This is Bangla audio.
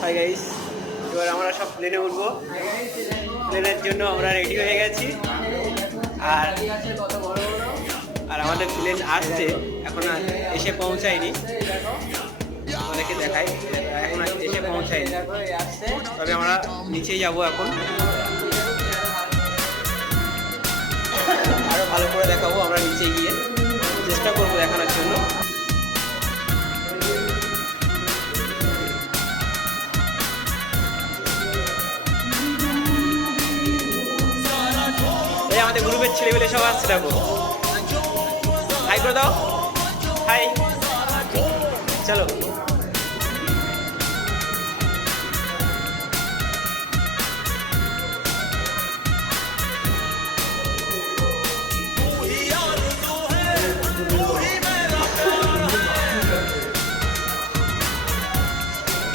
হাই গাইস, এবার আমরা সব প্লেনে উঠবো। প্লেনের জন্য আমরা রেডি হয়ে গেছি। আর আর আমাদের প্লেন আসছে, এখন এসে পৌঁছায়নি। অনেকে দেখাই এখন এসে পৌঁছায়নি, তবে আমরা নিচেই যাব এখন। আরো ভালো করে দেখাবো আমরা নিচে গিয়ে, চেষ্টা করবো দেখানোর জন্য। এই আমাদের গ্রুপের ছেলেমেলে সব আসছে, দেখো। হাই করে দাও, হাই। চলো।